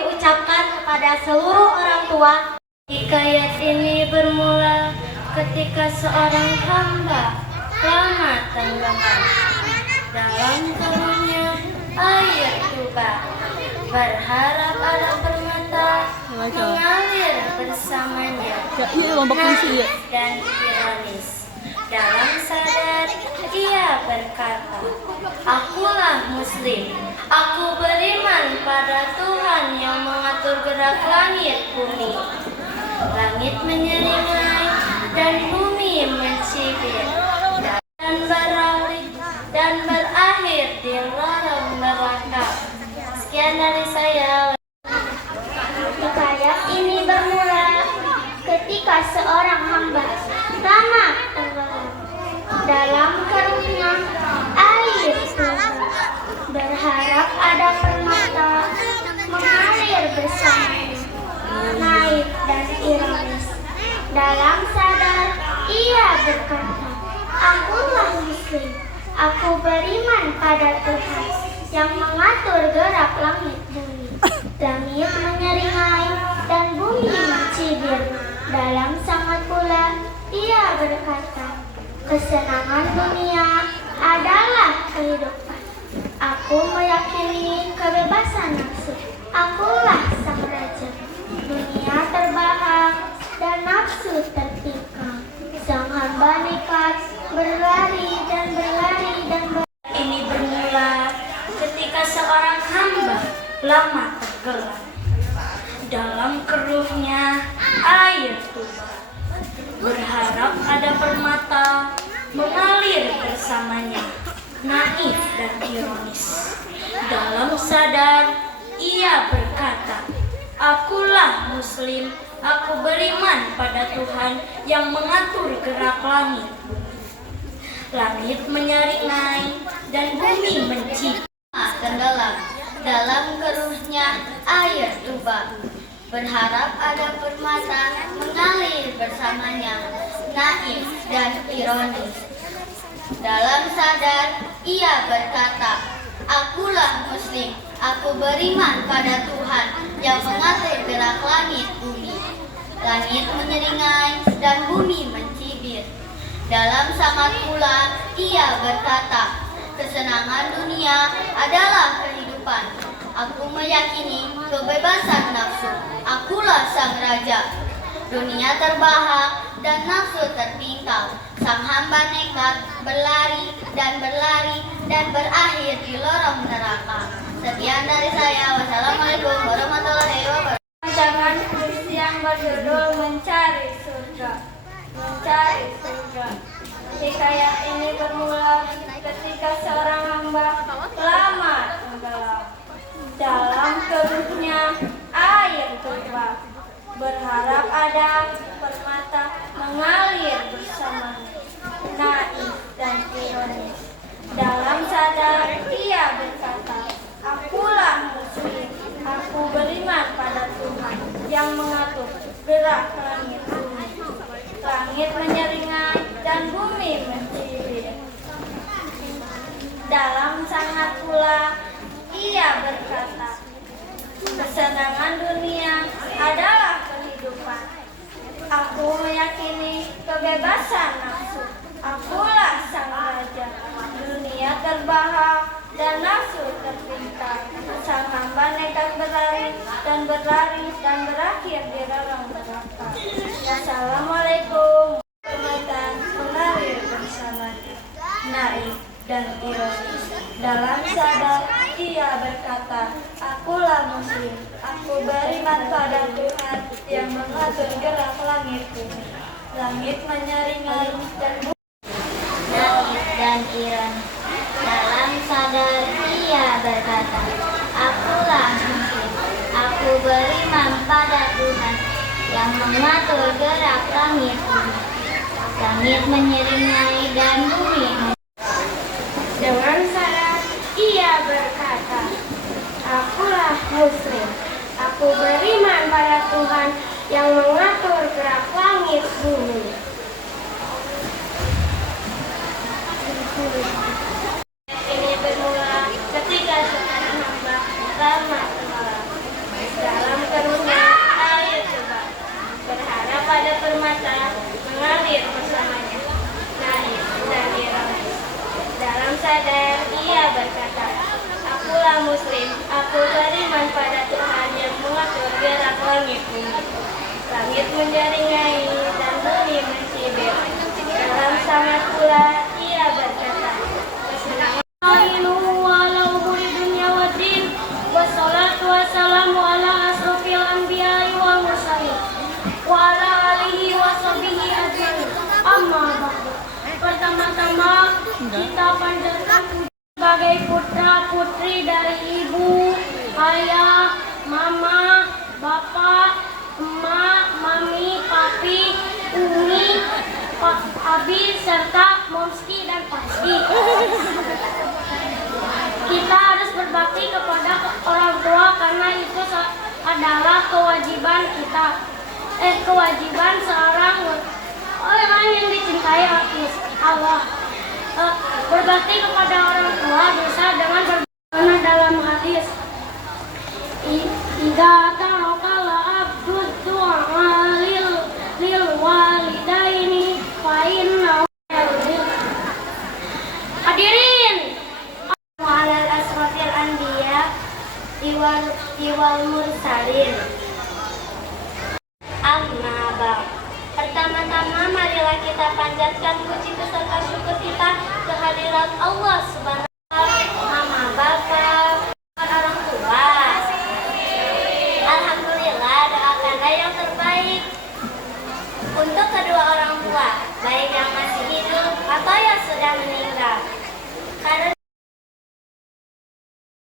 kami ucapkan kepada seluruh orang tua. Hikayat ini bermula ketika seorang hamba lama tenggelam dalam keruhnya air tuba, berharap ada permata mengalir bersamanya. Naif dan ironis, dalam sadar ia berkata, "Akulah Muslim, aku beriman pada Tuhan yang mengatur gerak langit bumi. Langit menyeringai dan bumi mencibir dan berakhir di lorong neraka." Sekian dari saya. Hikayat ini bermula ketika seorang hamba lama tenggelam dalam keruhnya air tuba, berharap ada permata mengalir bersamanya. Naif dan ironis, dalam sadar ia berkata, "Akulah Muslim, aku beriman pada Tuhan yang mengatur gerak langit bumi. Langit menyeringai dan bumi mencibir." Dalam sangat pula ia berkata, "Kesenangan dunia adalah kehidupan. Aku meyakini kebebasan nafsu. Akulah sang raja. Dunia terbahak dan nafsu tertikam. Sang hamba nekat berlari dan berlari dan berlari." Ini bermula ketika seorang hamba lama tenggelam dalam keruhnya air tuba, berharap ada permata mengalir bersamanya. Naif dan ironis, dalam sadar ia berkata, "Akulah Muslim, aku beriman pada Tuhan yang mengatur gerak langit bumi. Langit menyeringai dan bumi mencibir." Tenggelam dalam keruhnya air tuba, berharap ada permata mengalir bersamanya. Naif dan ironis, dalam sadar ia berkata, "Akulah Muslim, aku beriman pada Tuhan yang mengatur gerak langit bumi. Langit menyeringai dan bumi mencibir." Dalam sangat pula ia berkata, "Kesenangan dunia adalah kehidupan. Aku meyakini kebebasan nafsu. Akulah sang raja. Dunia terbahak dan nafsu tertinggal. Sang hamba nekat berlari dan berakhir di lorong neraka." Sekian dari saya. Wassalamualaikum warahmatullahi wabarakatuh. Rancangan puisi yang berjudul Mencari Surga. Mencari surga. Hikayat ini bermula ketika seorang hamba lama tenggelam dalam keruhnya air tuba, berharap ada permata mengalir bersamanya. Naif dan ironis, dalam sadar ia berkata, "Akulah Muslim, aku beriman pada Tuhan yang mengatur gerak langit bumi. Langit menyeringai dan bumi mencibir." Dalam sangat pula ia berkata, "Kesenangan dunia adalah kehidupan. Aku meyakini kebebasan nafsu. Akulah sang raja. Dunia terbahak dan nafsu terpintal. Sang hamba nekat berlari dan berakhir di lorong neraka." Wassalamualaikum. Permata mengalir bersamanya. Naif dan ironis, dalam sadar ia berkata, "Akulah Muslim, aku beriman pada Tuhan yang mengatur gerak langit bumi. Langit menyeringai dan Naif dan ironis, dalam sadar ia berkata, "Akulah Muslim, aku beriman pada Tuhan yang mengatur gerak langit bumi. Langit menyeringai dan bumi." Dengan sadar ia berkata, "Akulah Muslim, aku beriman pada Tuhan yang mengatur gerak langit bumi." Ini bermula ketika seorang hamba lama tenggelam mata mengalir bersamanya. Naif dan ironis. Dalam sadar ia berkata, akulah muslim, aku beriman pada Tuhan yang mengatur gerak langit bumi. Langit menjeringai dan bumi mencibir. Dalam sangat pula ia berkata, kesenangan ala umuri dunia wa din, wassalatu wassalamu ala asrofil anbiya'i wal mursalin, wa ala alihi wa sahbihi ajmain. Amma ba'du. Pertama-tama kita panjatkan puji sebagai putra putri dari ibu, ayah, mama, bapak, emak, mami, papi, umi, pak, abi, serta momski dan paski. Kita harus berbakti kepada orang tua karena itu adalah kewajiban kita. Kewajiban seorang orang yang dicintai Allah. Berbakti kepada orang tua bisa dengan berbakti dalam hadis. Idza tarakala abdud du'a lil walidaini fa innahu yadhil. Hadirin, alal asrafil anbiya iwal mursalin. Amma ba'd. Pertama-tama marilah kita panjatkan puji beserta syukur kita kehadirat Allah Subhanahu wa Ta'ala, mama, bapak, orang tua. Alhamdulillah, doakanlah yang terbaik untuk kedua orang tua, baik yang masih hidup atau yang sudah meninggal.